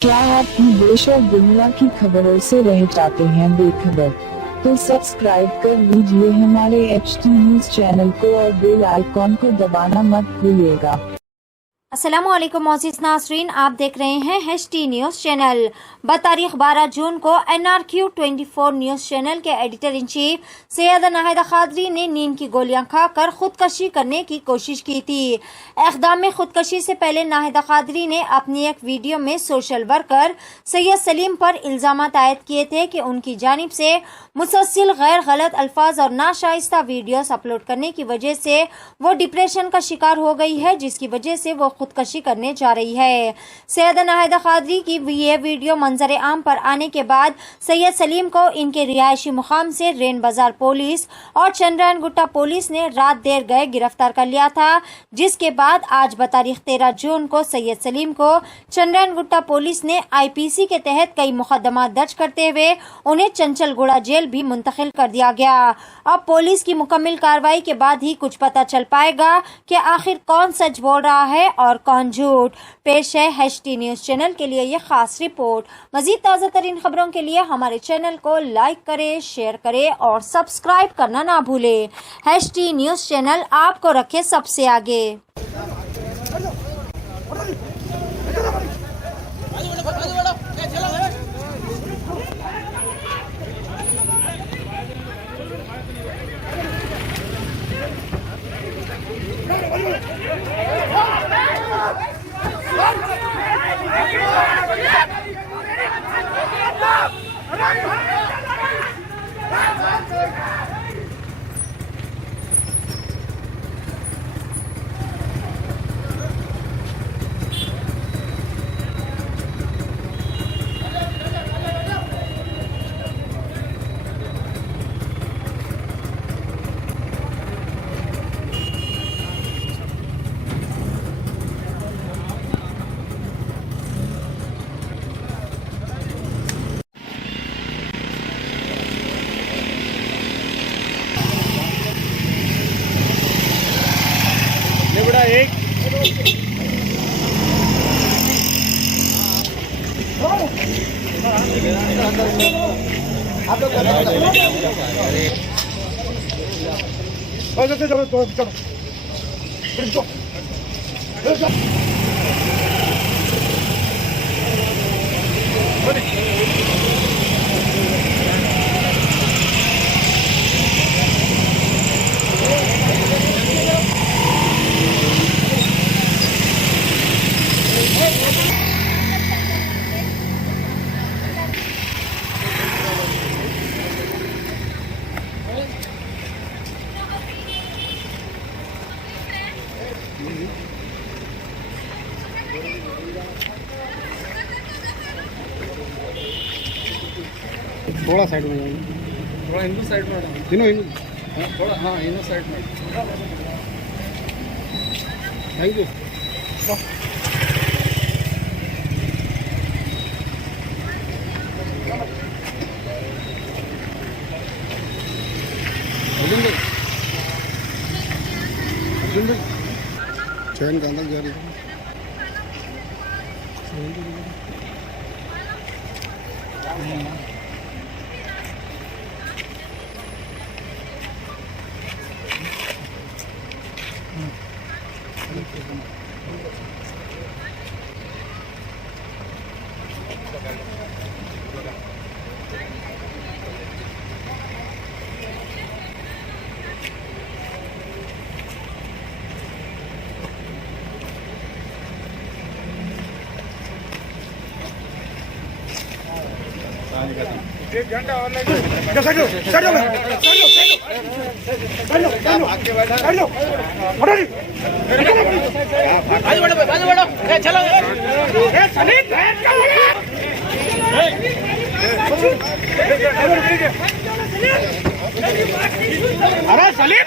क्या आप देश और दुनिया की खबरों से रह जाते हैं बेखबर? तो सब्सक्राइब कर लीजिए हमारे HT न्यूज चैनल को और बेल आइकॉन को दबाना मत भूलिएगा। अस्सलामुअलैकुम मोअज़्ज़िज़ नाज़रीन, आप देख रहे हैं HT न्यूज़ चैनल। बतारीख 12 जून को NRQ 24 न्यूज़ चैनल के editor in chief Syeda Nahida Qadri ने नींद की गोलियां खाकर खुदकशी करने की कोशिश की थी। इक़दाम में खुदकशी से पहले नाहिदा खादरी ने अपनी एक वीडियो में सोशल वर्कर सैयद सलीम पर इल्ज़ामात आयद किए थे कि उनकी जानिब से मुसलसल गैर गलत अल्फाज और नाशाइस्ता वीडियोस अपलोड करने की वजह से वो डिप्रेशन का शिकार हो गई है, जिसकी वजह से वो खुदकशी करने जा रही है। सैयदा नाहिदा खादरी की यह वीडियो मंजर आम पर आने के बाद सैयद सलीम को इनके रिहायशी मुकाम से रेन बाजार पुलिस और चंद्रायन गुट्टा पुलिस ने रात देर गए गिरफ्तार कर लिया था, जिसके बाद आज बतारीख 13 जून को सैयद सलीम को चंद्रायन गुट्टा पुलिस ने IPC के तहत कई मुकदमा दर्ज करते हुए उन्हें चंचलगुड़ा जेल भी मुंतकिल कर दिया गया। अब पुलिस की मुकम्मल कार्रवाई के बाद ही कुछ पता चल पाएगा कि आखिर कौन सच बोल रहा है और कौन झूठ। पेश है HT न्यूज़ चैनल के लिए ये खास रिपोर्ट। मजीद ताज़ा तरीन खबरों के लिए हमारे चैनल को लाइक करें, शेयर करें और सब्सक्राइब करना ना भूलें। HT न्यूज़ चैनल आपको रखे सबसे आगे। लेबड़ा एक आप लोग चलो थोड़ा साइड में जाएंगे, थोड़ा हिंदू साइड में, हिंदू थोड़ा, हाँ हिंदू साइड में। Thank you. चैन के अंदर जा रही है। एक घंटा और लगेगा। चलो चलो अरे सलीम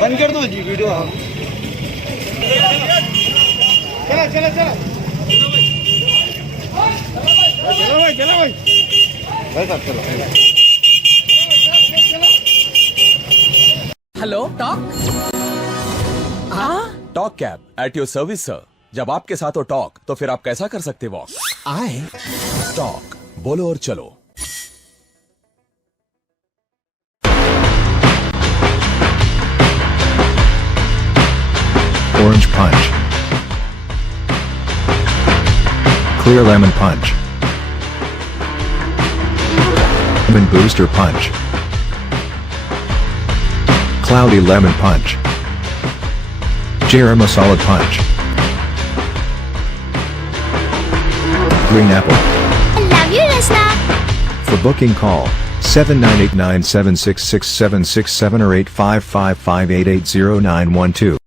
बंद कर दो जी वीडियो। चला चला चला चलो भाई चलो भाई साहब चलो। Hello talk talk cab at your service sir. जब आपके साथ हो टॉक तो फिर आप कैसा कर सकते वॉक। आए टॉक बोलो और चलो। Orange Punch, Clear Lemon Punch, Lemon Booster Punch, Cloudy Lemon Punch, Jera Masala Punch, Green Apple. I love you, Rasna. For booking call 7989766767 or 8555880912.